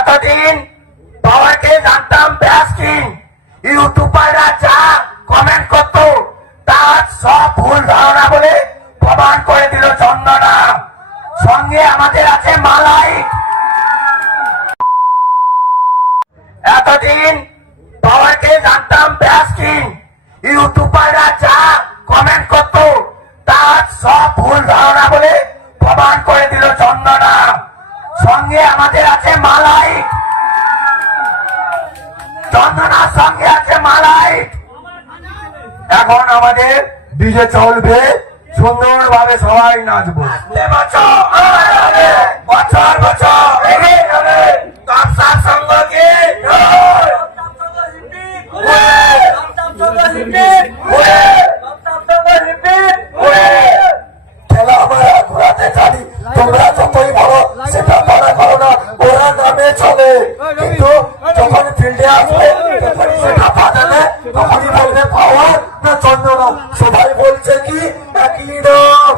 এতদিন বাবাকে জানতাম ব্যাসকিন। ইউটিউবাররা যা কমেন্ট করত, তার সব ভুল ধারণা বলে প্রমাণ করে দিল চন্দনা। সঙ্গে আমাদের আছে মালাই। সঙ্গে আমাদের আছে মালাই। চন্দনার সঙ্গে আছে মালাই। এখন আমাদের ডিজে চলবে, সুন্দরভাবে সবাই নাচবো। বছর বছর। না চন্দ্রনা সবাই বলছে কি? একই নাম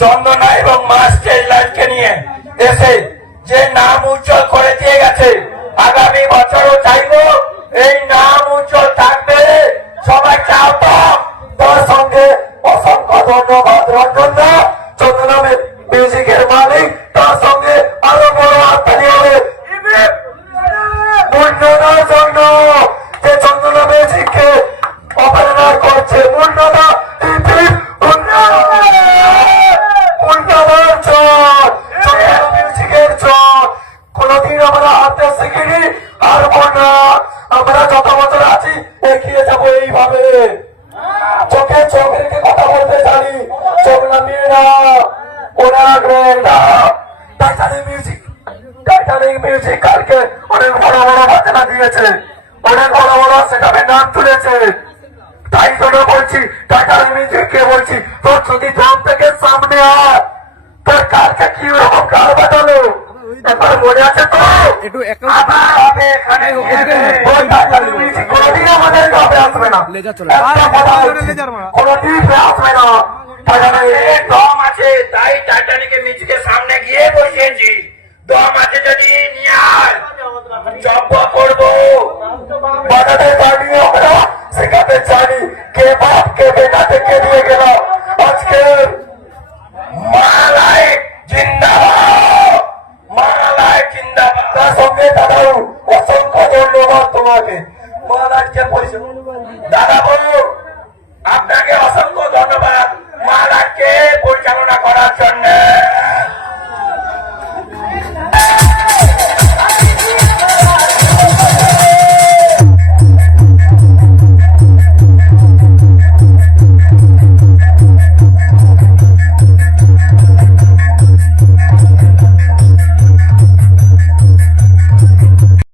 চন্দনা এবং মাস লাইনকে নিয়ে এসে যে নাম উজ্জ্বল করে দিয়ে গেছে, আগামী বছরও চাইব এই নাম টাইটানিক মিউজিক কালকে অনেক বড় বড় বাজনা দিয়েছে। অনেক বড় বড় সেখানে নাম তুলেছে। তাই জন্য বলছি টাইটানিক মিউজিককে বলছি তোর যদি দম থেকে সামনে আয় তোর কালকে কি রকম কার বাজালো? একবার মনে আছে তো? কোনোদিন আমাদের গ্রামে আসবে না। কোনোদিন আসবে না। দম আছে তাই টাইটানিকের মিউজিকের সামনে গিয়ে বসিয়েছি। দম আছে যদি নিয়ে আয় জব্ব করব। বাজাতে পারি আমরা সেখানে জানি কে বাপ কে বেটা থেকে দিয়ে গেল। আজকে মালায় জিন্দাবাদ। মালায় জিন্দাবাদ। তার সঙ্গে দাদাও অসংখ্য ধন্যবাদ তোমাকে। মালাজকে পরিষেবা দাদা বলুন